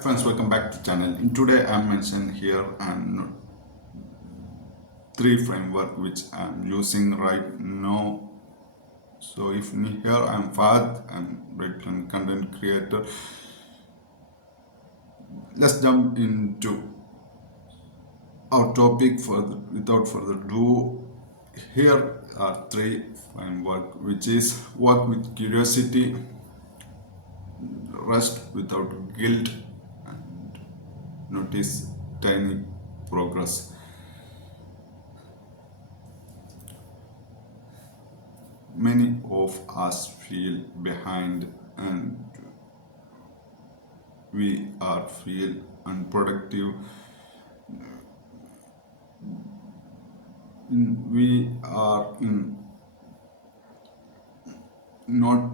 Friends, welcome back to channel. In today I'm mentioning here and three framework which I'm using right now. So if me here I'm Fahad, I'm written content creator. Let's jump into our topic without further ado. Here are three framework which is work with curiosity, rest without guilt, and notice tiny progress. Many of us feel behind and we are feel unproductive. We are in not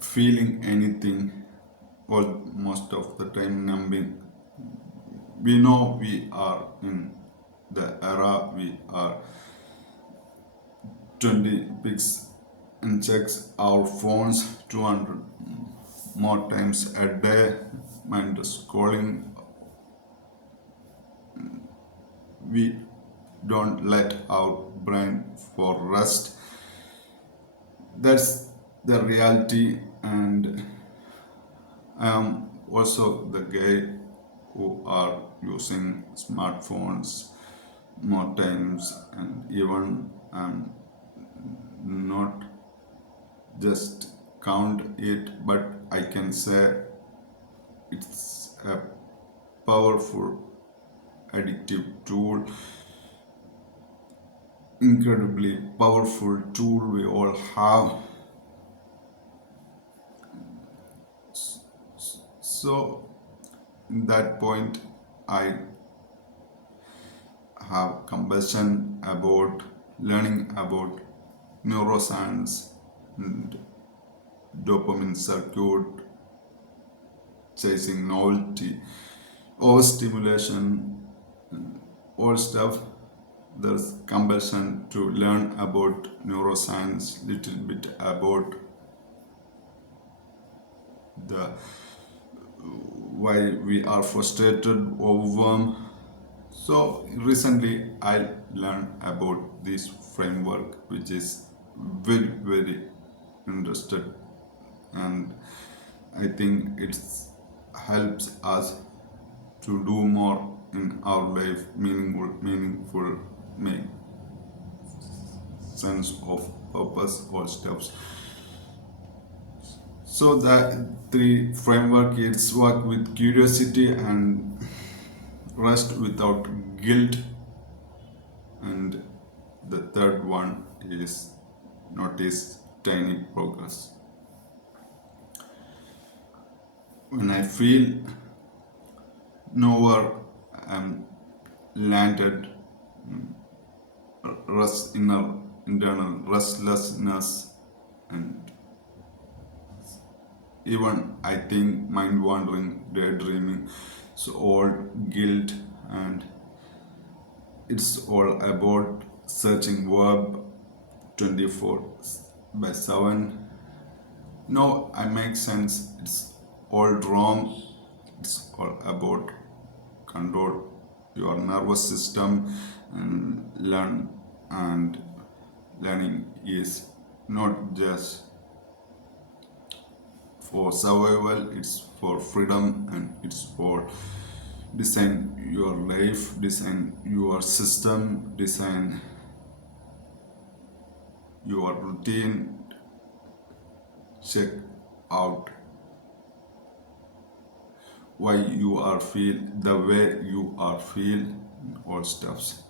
feeling anything or most of the time numbing. We know we are in the era we are 20 pics and checks our phones 200 more times a day and scrolling. We don't let our brain for rest. That's the reality, and I am also the guy who are using smartphones more times, and even I'm not just count it, but I can say it's a powerful addictive tool, incredibly powerful tool we all have. So in that point I have compassion about learning about neuroscience and dopamine circuit, chasing novelty, overstimulation, all stuff. There's compassion to learn about neuroscience, little bit about the why we are frustrated, overwhelmed. So recently I learned about this framework which is very interested, and I think it helps us to do more in our life, meaningful, make sense of purpose or steps. So the three framework is work with curiosity and rest without guilt, and the third one is notice tiny progress. When I feel nowhere I'm landed, rest inner internal restlessness, and even I think mind wandering, daydreaming, so all guilt, and it's all about searching verb 24 by 7. No, I make sense. It's all wrong. It's all about control your nervous system and learn, and learning is not just for survival, it's for freedom, and it's for design your life, design your system, design your routine, check out why you are feel the way you are feel, all stuffs.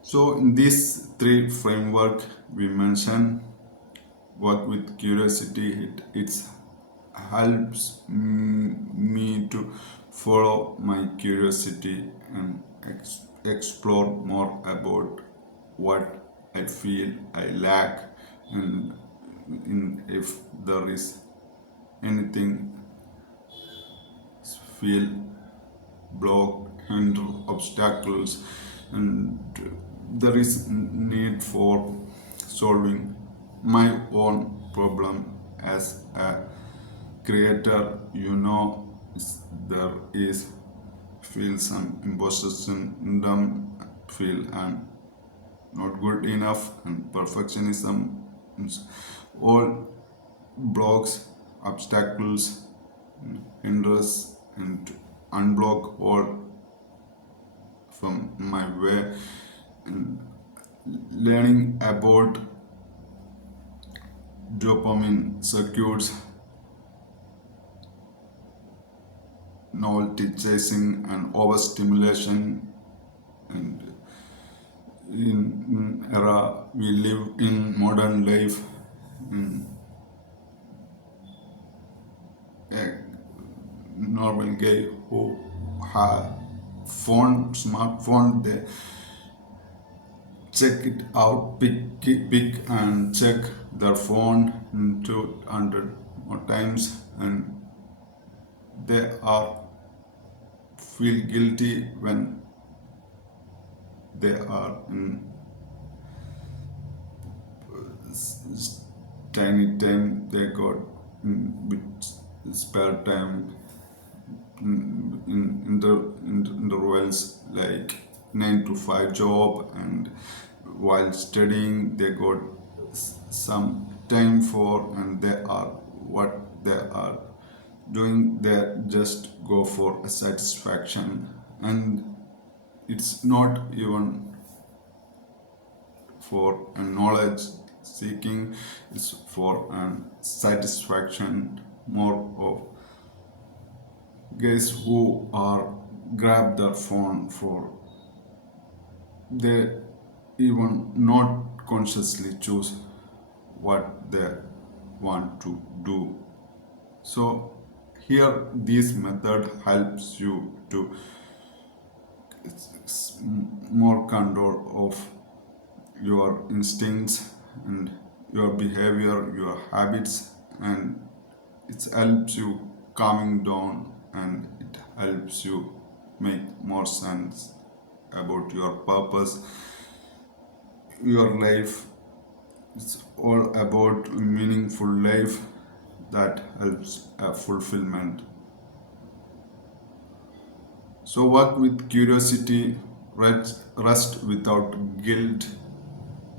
So in these three framework we mention work with curiosity, it helps me to follow my curiosity and explore more about what I feel I lack, and if there is anything feel blocked, hinder, obstacles, and there is need for solving my own problem as a creator, there is feel some imposter syndrome, feel I'm not good enough, and perfectionism, is all blocks, obstacles, hinders, and unblock all from my way. And learning about dopamine circuits, novelty chasing, and overstimulation. And in era we live in modern life, in a normal guy who have smartphone, they check it out, pick and check their phone 200 more times, and they are feel guilty when they are in tiny time they got with spare time, in intervals like 9 to 5 job, and while studying they got some time for, and they are what they are doing, they just go for a satisfaction, and it's not even for a knowledge seeking, it's for an satisfaction, more of guys who are grab their phone for, they even not consciously choose what they want to do. So here this method helps you to more control of your instincts and your behavior, your habits, and it helps you calming down, and it helps you make more sense about your purpose, your life. It's all about meaningful life that helps a fulfillment. So work with curiosity, rest without guilt.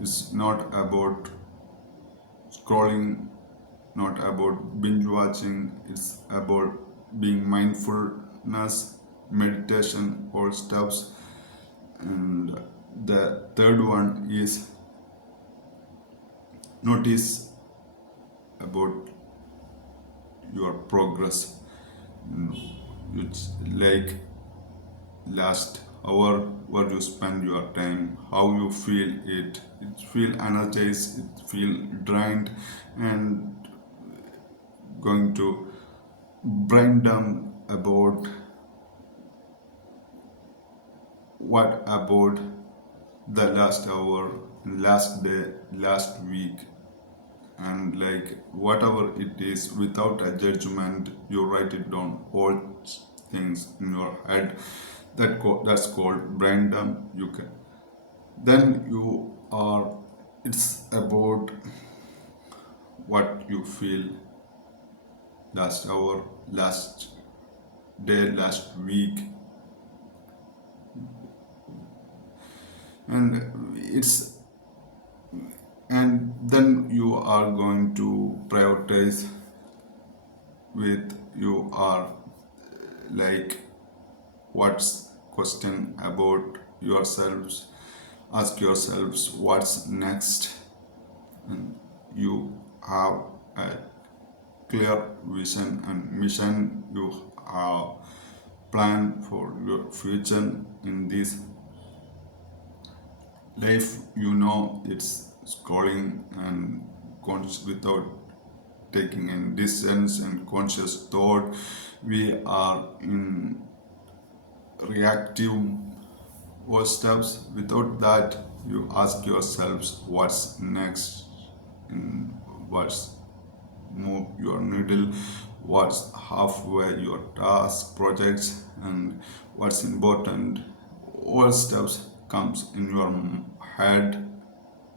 Is not about scrolling, not about binge watching. It's about being mindfulness, meditation, all steps. And the third one is notice about your progress. It's like last hour where you spend your time, how you feel it feel energized, it feel drained, and going to brain dump about what about the last hour, last day, last week, and like whatever it is, without a judgment you write it down, all things in your head. That's called brain dump. You can then you are, it's about what you feel last hour, last day, last week, and it's, and then you are going to prioritize with, you are like what's question about yourselves, ask yourselves what's next, and you have a clear vision and mission, you have plan for your future in this life. It's scrolling and without taking any distance and conscious thought, we are in reactive or steps. Without that, you ask yourselves what's next, and what's move your needle, what's halfway your task projects, and what's important. All steps comes in your head,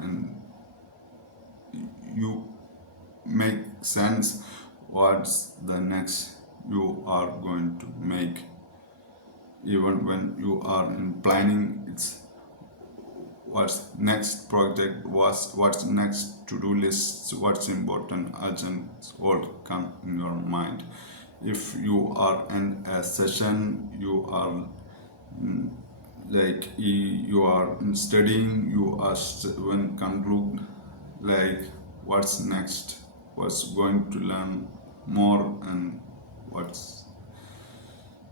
and you make sense what's the next you are going to make. Even when you are in planning, it's what's next project, what's next to-do lists, what's important, urgent, all come in your mind. If you are in a session, you are like you are studying, you are when conclude, like what's next, what's going to learn more, and what's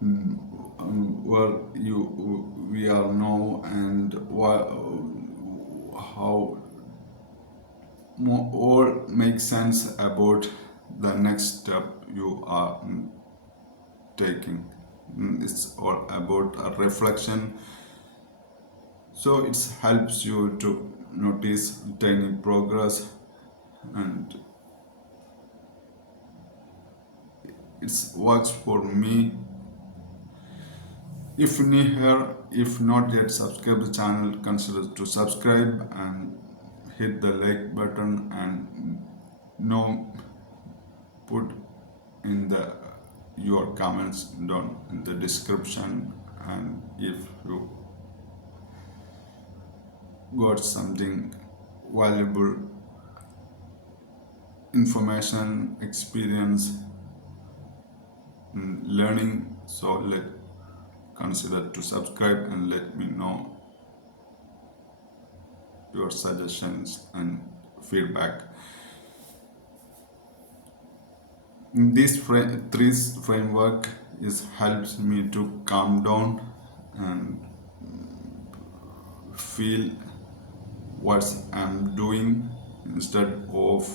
where you we are now, and how all make sense about the next step you are taking. It's all about a reflection, so it helps you to notice tiny progress, and it works for me. If new here, if not yet subscribe the channel, consider to subscribe and hit the like button, and no put in the your comments down in the description, and if you got something valuable information, experience, learning, so let consider to subscribe and let me know your suggestions and feedback. This three framework is helps me to calm down and feel what I'm doing, instead of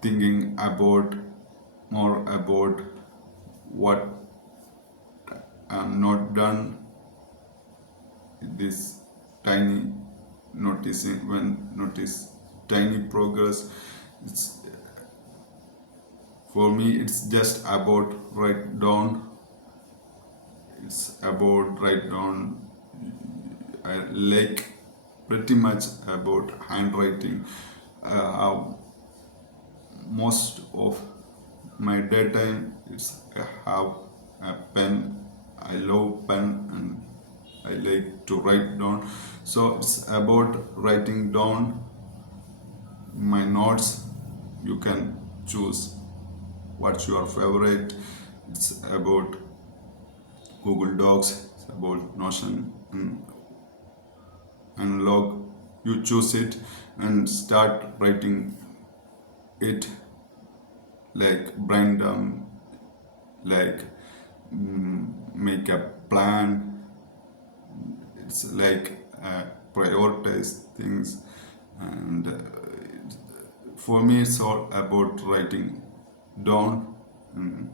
thinking about more about what I'm not done. This tiny noticing when notice tiny progress. It's for me. It's just about write down. It's about write down. I like pretty much about handwriting. How most of my daytime it's I have a pen. I love pen and I like to write down. So it's about writing down my notes. You can choose what's your favorite. It's about Google Docs, it's about Notion and log. You choose it and start writing it, like brain dump, like make a plan. It's like prioritize things, and for me it's all about writing down. And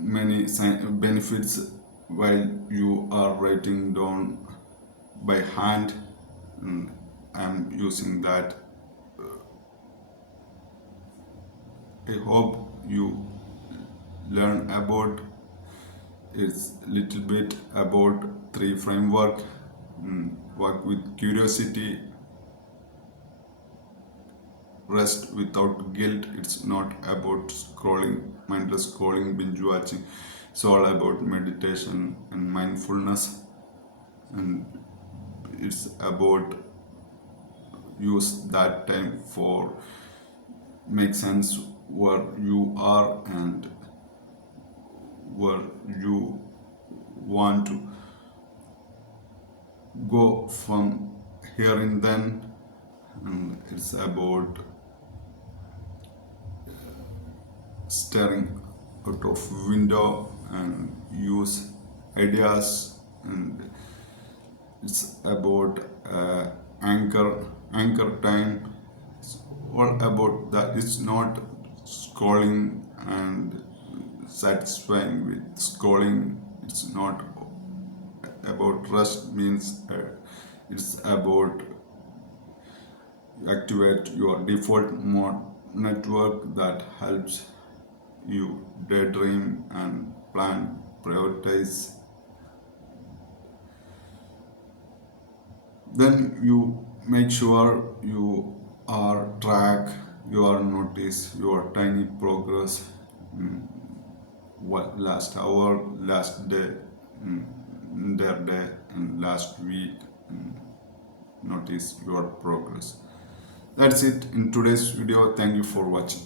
many benefits while you are writing down by hand, and I'm using that. I hope you learn about it's little bit about three framework. Work with curiosity, rest without guilt. It's not about scrolling, mindless scrolling, binge watching. It's all about meditation and mindfulness, and it's about use that time for make sense where you are and where you want to go from here and then. And it's about staring out of window and use ideas, and it's about anchor time. It's all about that. It's not scrolling and satisfying with scrolling. It's not about rest means it's about activate your default mode network that helps you daydream and plan, prioritize. Then you make sure you are track your notice your tiny progress, what last hour, last day, their day, and last week. Notice your progress. That's it in today's video. Thank you for watching.